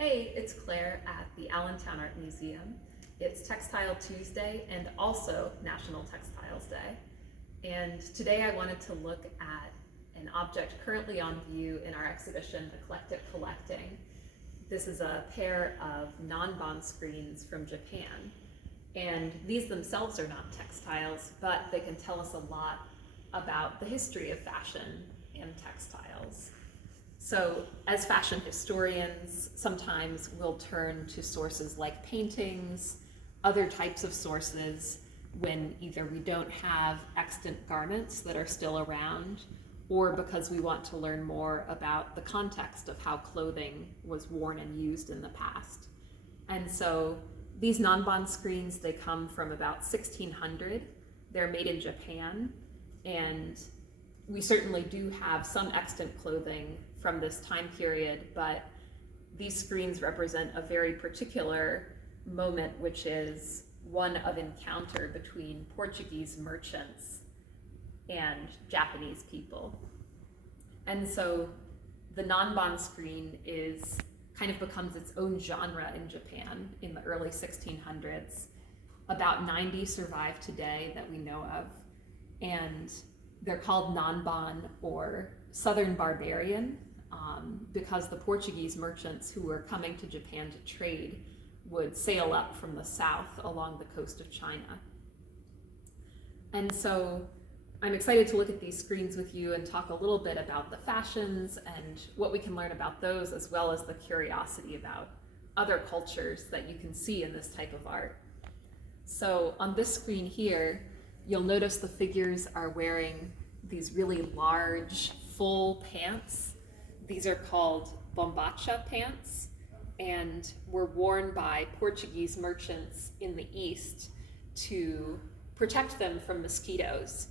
Hey, it's Claire at the Allentown Art Museum. It's Textile Tuesday and also National Textiles Day. And today I wanted to look at an object currently on view in our exhibition, Eclectic Collecting. This is a pair of non-bond screens from Japan. And these themselves are not textiles, but they can tell us a lot about the history of fashion and textiles. So as fashion historians, sometimes we'll turn to sources like paintings, other types of sources when either we don't have extant garments that are still around, or because we want to learn more about the context of how clothing was worn and used in the past. And so these non-bond screens, they come from about 1600. They're made in Japan, and we certainly do have some extant clothing from this time period, but these screens represent a very particular moment, which is one of encounter between Portuguese merchants and Japanese people. And so the non-bond screen kind of becomes its own genre in Japan in the early 1600s. About 90 survive today that we know of, and they're called non-bond or Southern Barbarian because the Portuguese merchants who were coming to Japan to trade would sail up from the south along the coast of China. And so I'm excited to look at these screens with you and talk a little bit about the fashions and what we can learn about those, as well as the curiosity about other cultures that you can see in this type of art. So on this screen here, you'll notice the figures are wearing these really large, full pants. These are called bombacha pants, and were worn by Portuguese merchants in the East to protect them from mosquitoes.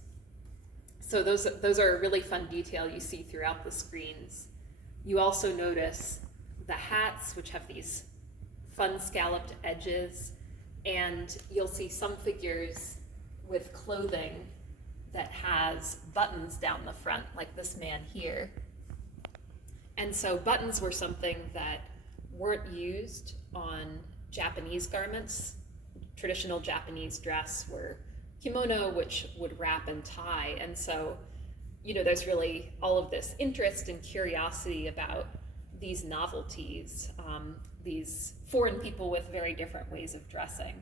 So those are a really fun detail you see throughout the screens. You also notice the hats, which have these fun scalloped edges, and you'll see some figures with clothing that has buttons down the front, like this man here. And so buttons were something that weren't used on Japanese garments. Traditional Japanese dress were kimono, which would wrap and tie. And so, there's really all of this interest and curiosity about these novelties, these foreign people with very different ways of dressing.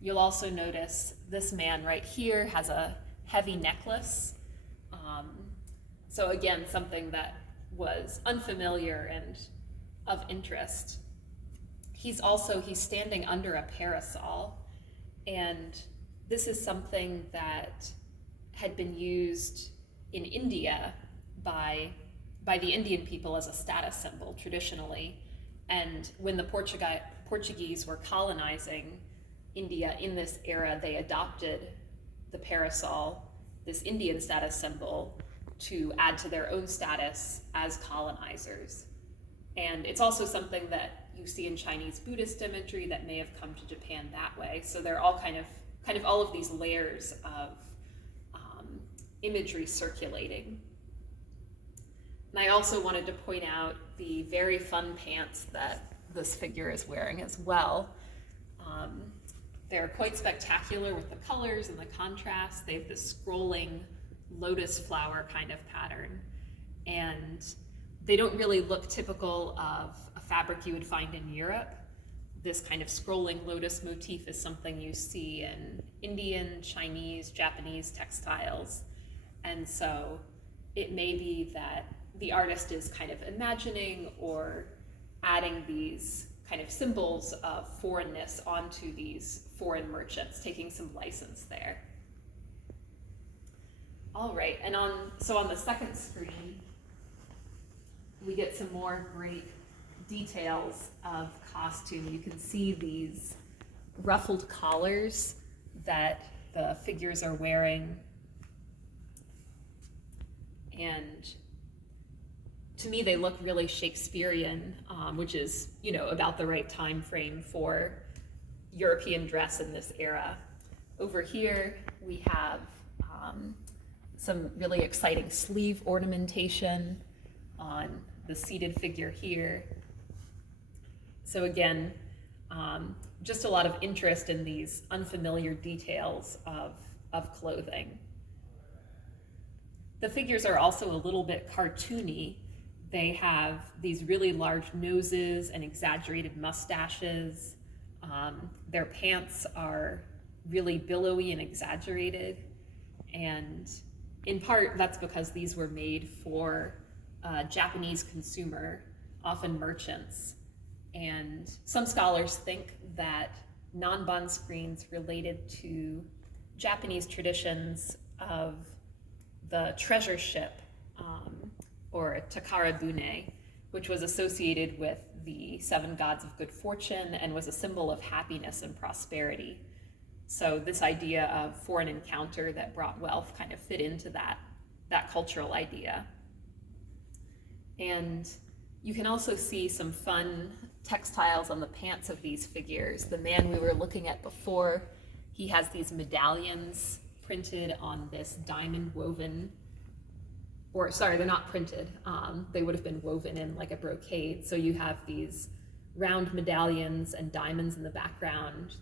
You'll also notice this man right here has a heavy necklace. So again, something that was unfamiliar and of interest. He's standing under a parasol, and this is something that had been used in India by the Indian people as a status symbol traditionally. And when the Portuguese were colonizing India in this era, they adopted the parasol, this Indian status symbol, to add to their own status as colonizers. And it's also something that you see in Chinese Buddhist imagery that may have come to Japan that way. So there are all kind of all of these layers of imagery circulating. And I also wanted to point out the very fun pants that this figure is wearing as well. They're quite spectacular with the colors and the contrast. They have this scrolling lotus flower kind of pattern. And they don't really look typical of a fabric you would find in Europe. This kind of scrolling lotus motif is something you see in Indian, Chinese, Japanese textiles. And so it may be that the artist is kind of imagining or adding these kind of symbols of foreignness onto these foreign merchants, taking some license there. All right, and on the second screen, we get some more great details of costume. You can see these ruffled collars that the figures are wearing. And to me, they look really Shakespearean, which is, about the right time frame for European dress in this era. Over here, we have some really exciting sleeve ornamentation on the seated figure here. So again, just a lot of interest in these unfamiliar details of clothing. The figures are also a little bit cartoony. They have these really large noses and exaggerated mustaches. Their pants are really billowy and exaggerated. And in part, that's because these were made for Japanese consumer, often merchants. And some scholars think that non-bun screens related to Japanese traditions of the treasure ship, or Takarabune, which was associated with the 7 gods of good fortune and was a symbol of happiness and prosperity. So this idea of foreign encounter that brought wealth kind of fit into that cultural idea. And you can also see some fun textiles on the pants of these figures. The man we were looking at before, he has these medallions printed on this diamond woven, or sorry, they're not printed. They would have been woven in like a brocade. So you have these round medallions and diamonds in the background.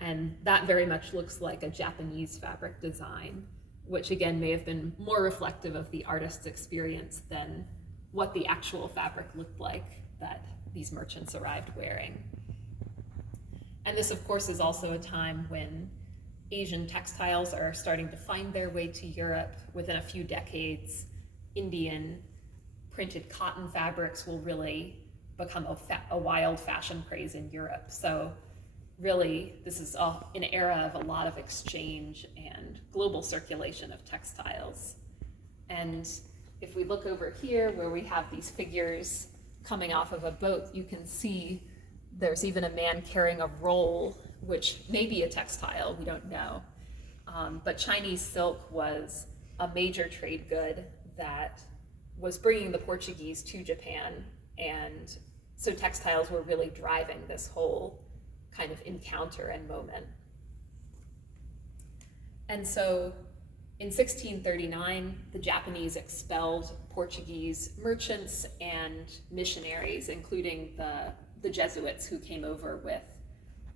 And that very much looks like a Japanese fabric design, which again may have been more reflective of the artist's experience than what the actual fabric looked like that these merchants arrived wearing. And this, of course, is also a time when Asian textiles are starting to find their way to Europe. Within a few decades, Indian printed cotton fabrics will really become a wild fashion craze in Europe. So really, this is an era of a lot of exchange and global circulation of textiles. And if we look over here where we have these figures coming off of a boat, you can see there's even a man carrying a roll, which may be a textile, we don't know. But Chinese silk was a major trade good that was bringing the Portuguese to Japan. And so textiles were really driving this whole kind of encounter and moment. And so in 1639, the Japanese expelled Portuguese merchants and missionaries, including the Jesuits who came over with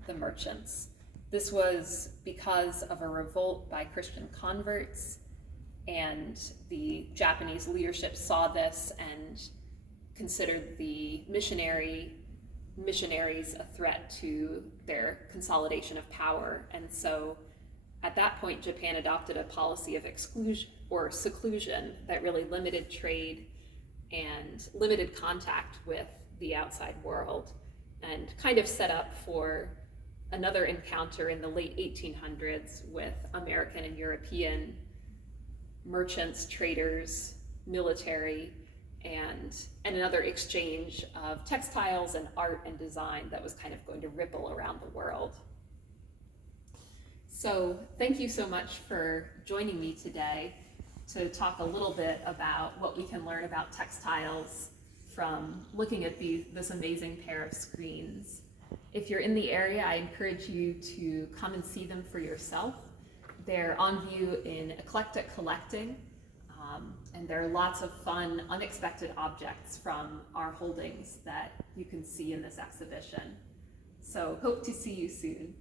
the merchants. This was because of a revolt by Christian converts, and the Japanese leadership saw this and considered the missionaries a threat to their consolidation of power. And so at that point, Japan adopted a policy of exclusion or seclusion that really limited trade and limited contact with the outside world, and kind of set up for another encounter in the late 1800s with American and European merchants, traders, military, and another exchange of textiles and art and design that was kind of going to ripple around the world. So thank you so much for joining me today to talk a little bit about what we can learn about textiles from looking at this amazing pair of screens. If you're in the area, I encourage you to come and see them for yourself. They're on view in Eclectic Collecting, and there are lots of fun, unexpected objects from our holdings that you can see in this exhibition. So hope to see you soon.